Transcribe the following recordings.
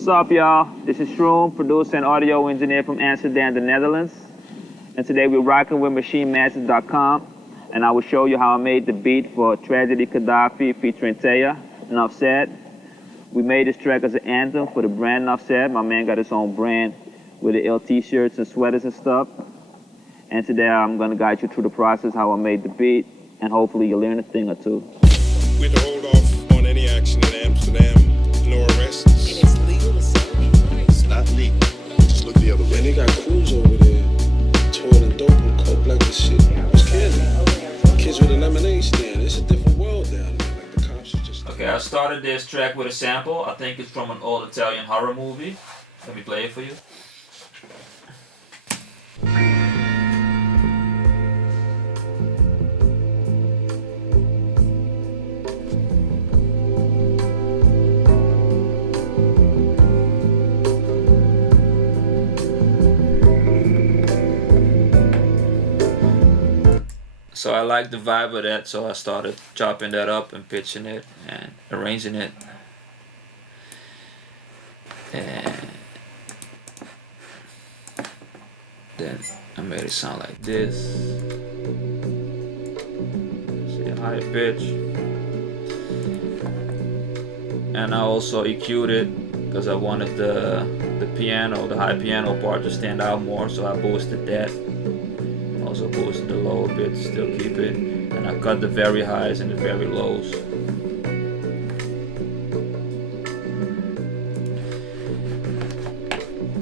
What's up, y'all? This is Shroom, producer and audio engineer from Amsterdam, the Netherlands. And today we're rocking with MachineMasters.com, and I will show you how I made the beat for Tragedy Khadafi featuring Taya, Nuff said. We made this track as an anthem for the brand Nuff said. My man got his own brand with the L t-shirts and sweaters and stuff. And today I'm gonna guide you through the process, how I made the beat, and hopefully you'll learn a thing or two. We had to hold off on any action in Amsterdam, no arrests. And it's legal to sell weed, right? It's not legal. Just look the other way. Man, they got crews over there, touring dope and coke like the shit was candy. Kids with a lemonade stand. It's a different world down there. Like the cops are just. Okay, I started this track with a sample. I think it's from an old Italian horror movie. Let me play it for you. So I like the vibe of that, so I started chopping that up and pitching it and arranging it. And then I made it sound like this. See a higher pitch. And I also EQ'd it because I wanted the piano, the high piano part to stand out more, so I boosted that. Also boosted the low a bit to still keep it, and I cut the very highs and the very lows.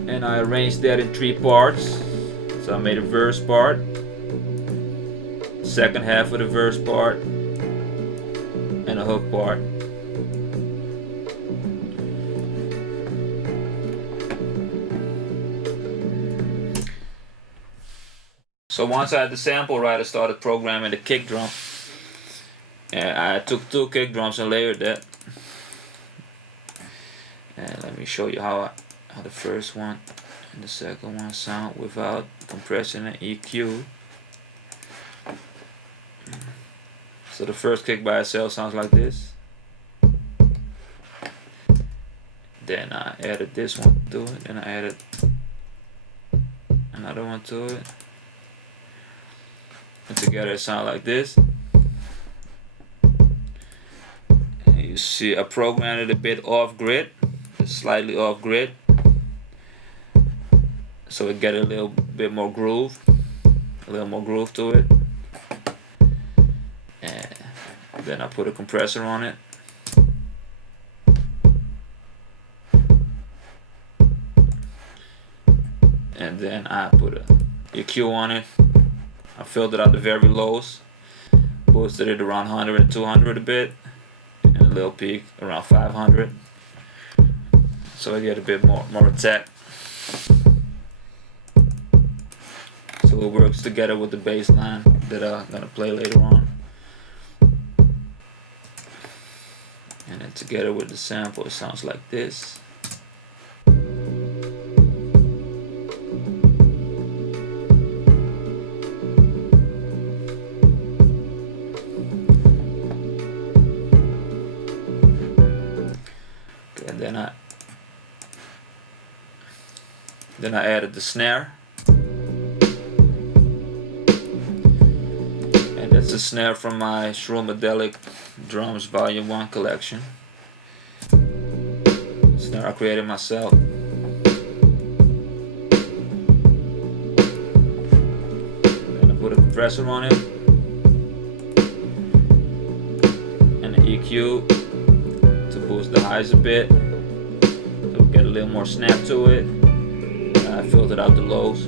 And I arranged that in 3 parts. So I made a verse part, second half of the verse part, and a hook part. So once I had the sample right, I started programming the kick drum. And I took 2 kick drums and layered that. And let me show you how the first one and the second one sound without compression and EQ. So the first kick by itself sounds like this. Then I added this one to it, and I added another one to it. And together it sounds like this. And you see I programmed it a bit off grid, slightly off grid, so it get a little bit more groove, to it. And then I put a compressor on it. And then I put a EQ on it. I filtered out the very lows, boosted it around 100 and 200 a bit, and a little peak around 500. So I get a bit more attack. So it works together with the bass line that I'm gonna play later on. And then together with the sample, it sounds like this. Then I added the snare, and that's the snare from my Shroomadelic Drums Volume 1 collection. Snare I created myself. Then I put a compressor on it, and an EQ to boost the highs a bit, so we get a little more snap to it. I filtered out the lows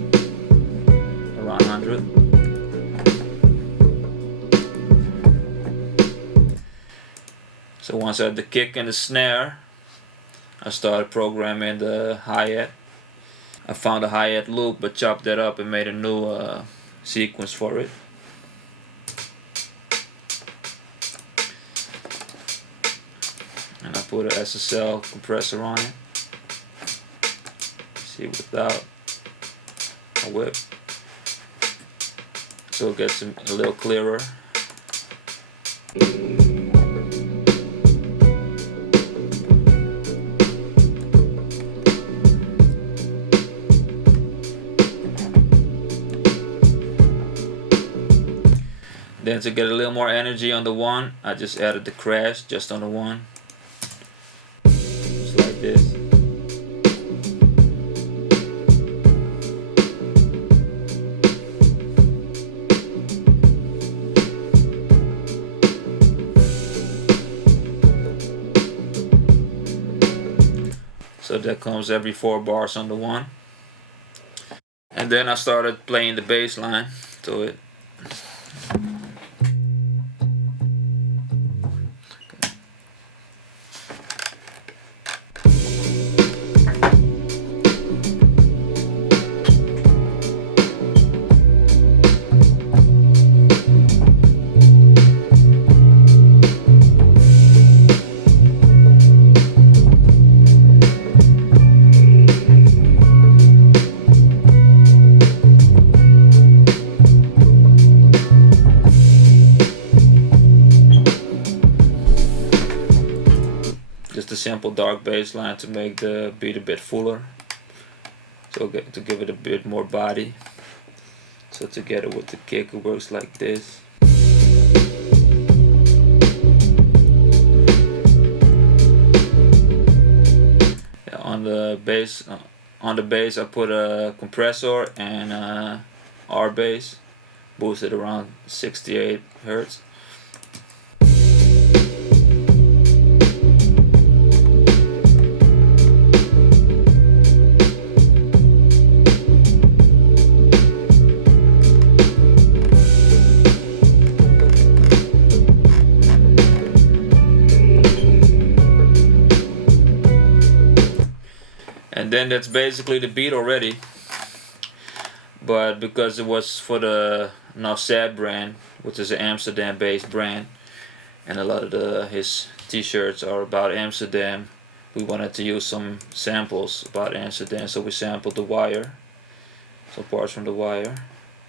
around 100. So once I had the kick and the snare, I started programming the hi-hat. I found a hi-hat loop but chopped that up and made a new sequence for it. And I put an SSL compressor on it. Without a whip, so it gets a little clearer. then to get a little more energy on the one, I just added the crash just on the one. Just like this. So that comes every 4 bars on the one. And then I started playing the bass line to it. Just a simple dark bass line to make the beat a bit fuller, so to give it a bit more body. So together with the kick, it works like this. Yeah, on the bass, I put a compressor and R bass, boosted around 68 hertz. And then that's basically the beat already. But because it was for the Nuff brand, which is an Amsterdam-based brand, and a lot of his t-shirts are about Amsterdam, we wanted to use some samples about Amsterdam, so we sampled The Wire, some parts from The Wire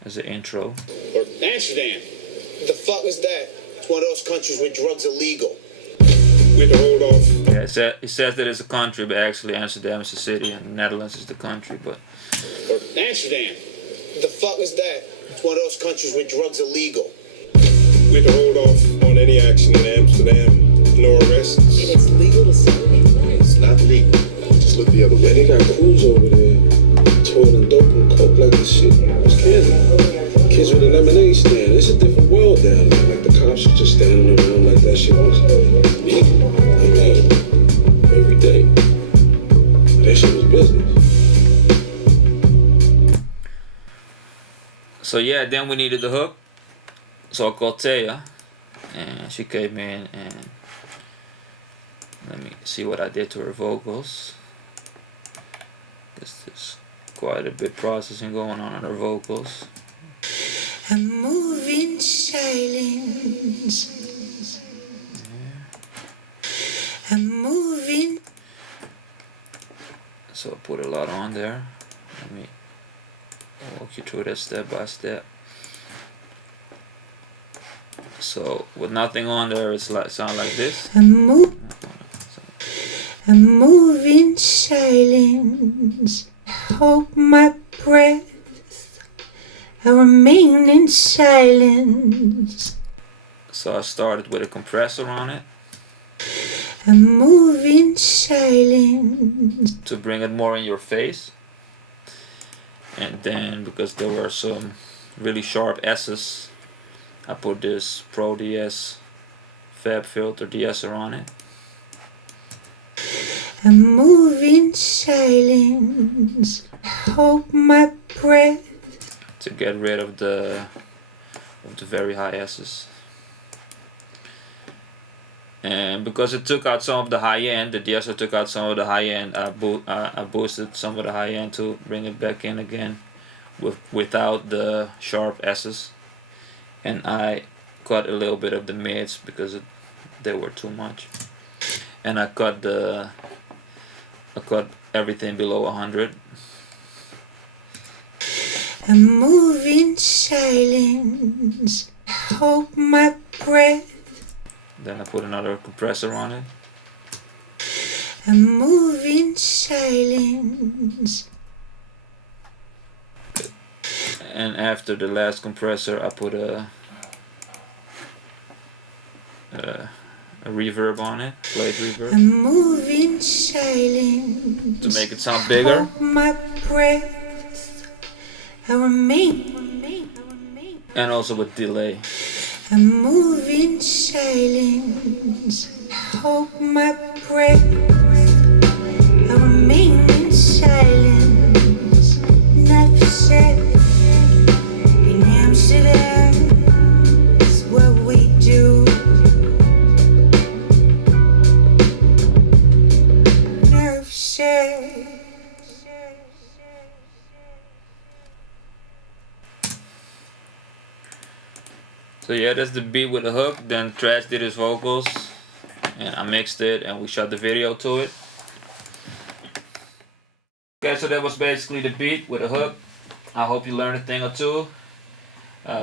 as an intro. Or Amsterdam. The fuck is that? It's one of those countries where drugs are legal. We had to hold off. Yeah, it says that it's a country, but actually Amsterdam is a city and the Netherlands is the country. But Or Amsterdam. The fuck is that? It's one of those countries where drugs are legal. We had to hold off on any action in Amsterdam. No arrests. And it's legal to sell it? It's not legal. Just look the other Yeah, way. they got crews over there toting dope and coke like the shit was candy. Kids with a lemonade stand. It's a different world down there. Like the cops are just standing around like that shit was legal. I mean, every day. That shit was business. so yeah, then we needed the hook. So I called Taya, and she came in and let me see what I did to her vocals. There's quite a bit processing going on her vocals. I move in silence. I move in. So I put a lot on there. Let me walk you through that step by step. So with nothing on there, it's like sound like this. I move in silence. I hold my breath. I remain in silence. So I started with a compressor on it I move in silence. to bring it more in your face. And then because there were some really sharp S's, I put this Pro DS Fab Filter de-esser on it. I move in silence. I hold my breath. To get rid of the very high S's. And because it took out some of the high end, the de-esser took out some of the high end, I boosted some of the high end to bring it back in again without the sharp S's. And I cut a little bit of the mids because they were too much. And I cut everything below 100. I move in silence. I hold my breath. Then I put another compressor on it. I move in silence. And after the last compressor, I put a a reverb on it, plate reverb, I move in silence. to make it sound bigger. Hold my breath. I remain. And also with delay. I move in silence. Hold my breath. I remain in silence. Nuff said in Amsterdam is what we do. Nuff said. So yeah, that's the beat with the hook. Then Trash did his vocals, and I mixed it, and we shot the video to it. Okay, so that was basically the beat with the hook. I hope you learned a thing or two.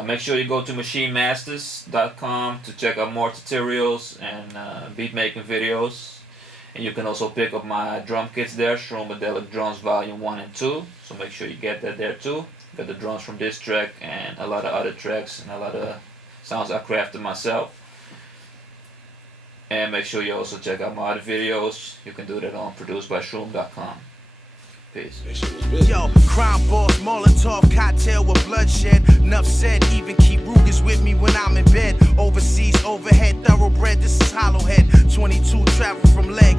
Make sure you go to machinemasters.com to check out more tutorials and beat making videos. And you can also pick up my drum kits there, Shroom Drums Volume 1 and 2. So make sure you get that there too. Got the drums from this track and a lot of other tracks and a lot of sounds I crafted myself. And make sure you also check out my other videos. You can do that on producedbyshroom.com. Peace. Yo, crime boss, Molotov cocktail with bloodshed. Nuff said, even keep Rugers with me when I'm in bed. Overseas, overhead, thoroughbred, this is Hollowhead. 22 travel from leg,